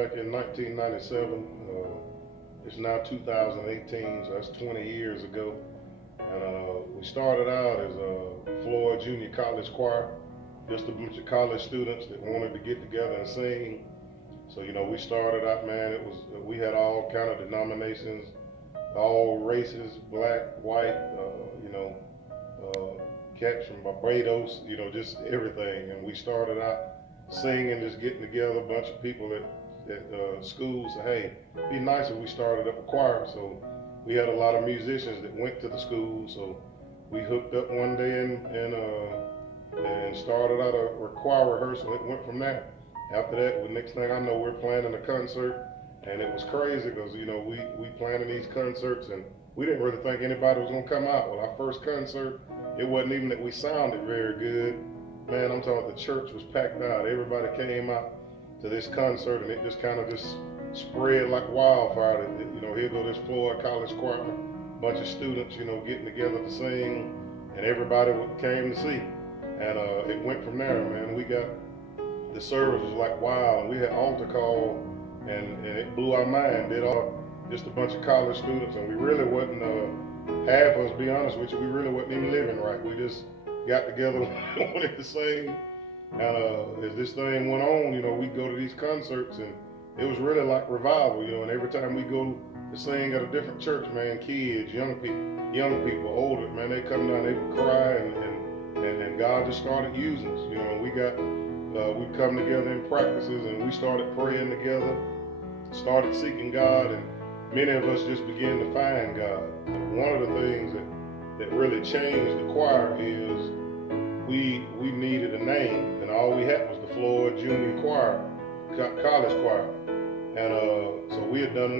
back in 1997. It's now 2018, so that's 20 years ago. And we started out as a Florida Junior College choir, just a bunch of college students that wanted to get together and sing. So, we started out, man, we had all kind of denominations, all races, black, white, cats from Barbados, just everything. And we started out singing, just getting together, a bunch of people at schools said, hey, it'd be nice if we started up a choir. So we had a lot of musicians that went to the school. So we hooked up one day and started out a choir rehearsal. It went from there. After that, the next thing I know, we're planning a concert. And it was crazy because, we planning these concerts and we didn't really think anybody was going to come out. Well, our first concert, it wasn't even that we sounded very good. Man, I'm talking about the church was packed out. Everybody came out to this concert and it just kind of spread like wildfire. Here go this Florida College choir, a bunch of students, getting together to sing, and everybody came to see. And it went from there, man. The service was like wild, and we had altar call, and it blew our mind. Just a bunch of college students, and we really wasn't, half of us, be honest with you, we really wasn't even living right. We just got together, wanted to sing, and as this thing went on, we'd go to these concerts, and it was really like revival, and every time we go to sing at a different church, man, kids, young people, older, man, they come down, they would cry, and God just started using us, and we'd come together in practices, and we started praying together, started seeking God, and many of us just began to find God. And one of the things that really changed the choir is we needed a name, and all we had was the Florida Junior Choir, college choir. And so we had done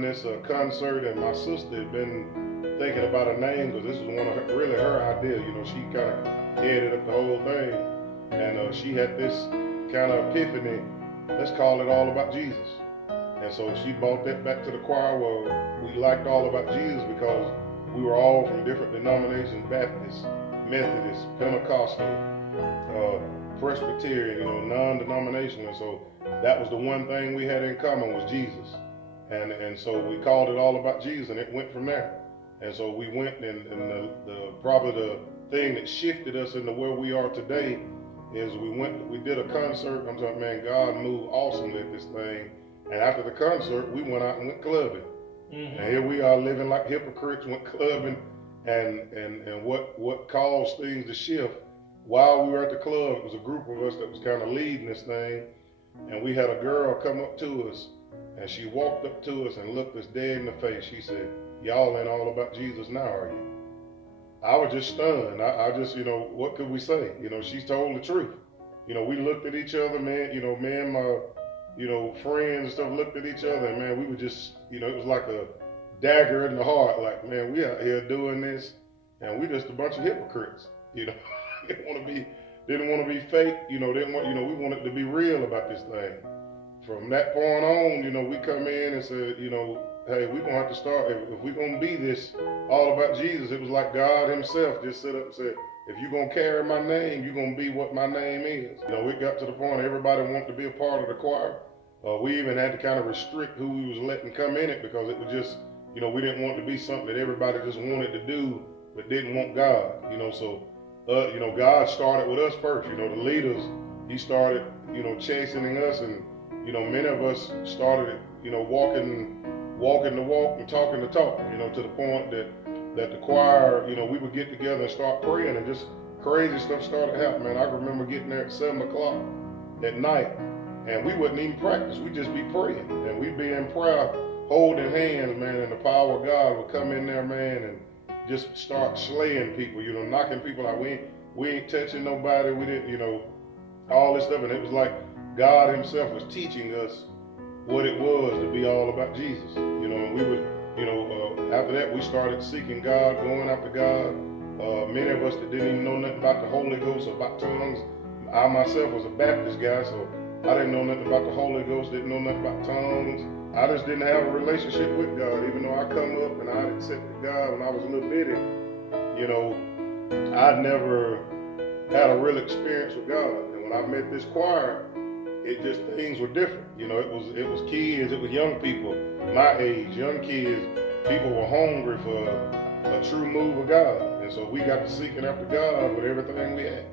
this concert, and my sister had been thinking about a name because this was really her idea. She kind of headed up the whole thing, and she had this kind of epiphany. Let's call it All About Jesus. And so she brought that back to the choir. Well, we liked All About Jesus because we were all from different denominations: Baptist, Methodist, Pentecostal, Presbyterian, non-denominational. So that was the one thing we had in common was Jesus. And so we called it All About Jesus, and it went from there. And so we went, and probably the thing that shifted us into where we are today is we did a concert. I'm talking, man, God moved awesomely at this thing. And after the concert, we went out and went clubbing. Mm-hmm. And here we are living like hypocrites, went clubbing, and what caused things to shift. While we were at the club, it was a group of us that was kind of leading this thing, and we had a girl come up to us, and she walked up to us and looked us dead in the face. She said, y'all ain't all about Jesus now, are you? I was just stunned. I just, what could we say? She told the truth. We looked at each other, man, me and my, friends and stuff looked at each other, and man, we were just, it was like a dagger in the heart. Like, man, we out here doing this, and we just a bunch of hypocrites, didn't want to be fake, we wanted to be real about this thing. From that point on, we come in and said, hey, we're going to have to start, if we're going to be this all about Jesus, it was like God himself just stood up and said, if you're going to carry my name, you're going to be what my name is. We got to the point everybody wanted to be a part of the choir. We even had to kind of restrict who we was letting come in it because it was just, we didn't want it to be something that everybody just wanted to do but didn't want God. God started with us first. The leaders, he started, chastening us, and, many of us started, walking the walk and talking the talk, to the point that the choir, we would get together and start praying, and just crazy stuff started happening. Man, I remember getting there at 7 o'clock at night, and we wouldn't even practice. We'd just be praying, and we'd be in prayer, holding hands, man, and the power of God would come in there, man, and just start slaying people, knocking people out. We ain't touching nobody. We didn't, all this stuff. And it was like God himself was teaching us what it was to be all about Jesus. And we would, after that, we started seeking God, going after God. Many of us that didn't even know nothing about the Holy Ghost or about tongues. I myself was a Baptist guy, so I didn't know nothing about the Holy Ghost, didn't know nothing about tongues. I just didn't have a relationship with God, even though I come up and I accepted God when I was a little bitty. I'd never had a real experience with God. And when I met this choir, it just, things were different. You know, it was kids, it was young people, my age, young kids. People were hungry for a true move of God. And so we got to seeking after God with everything we had.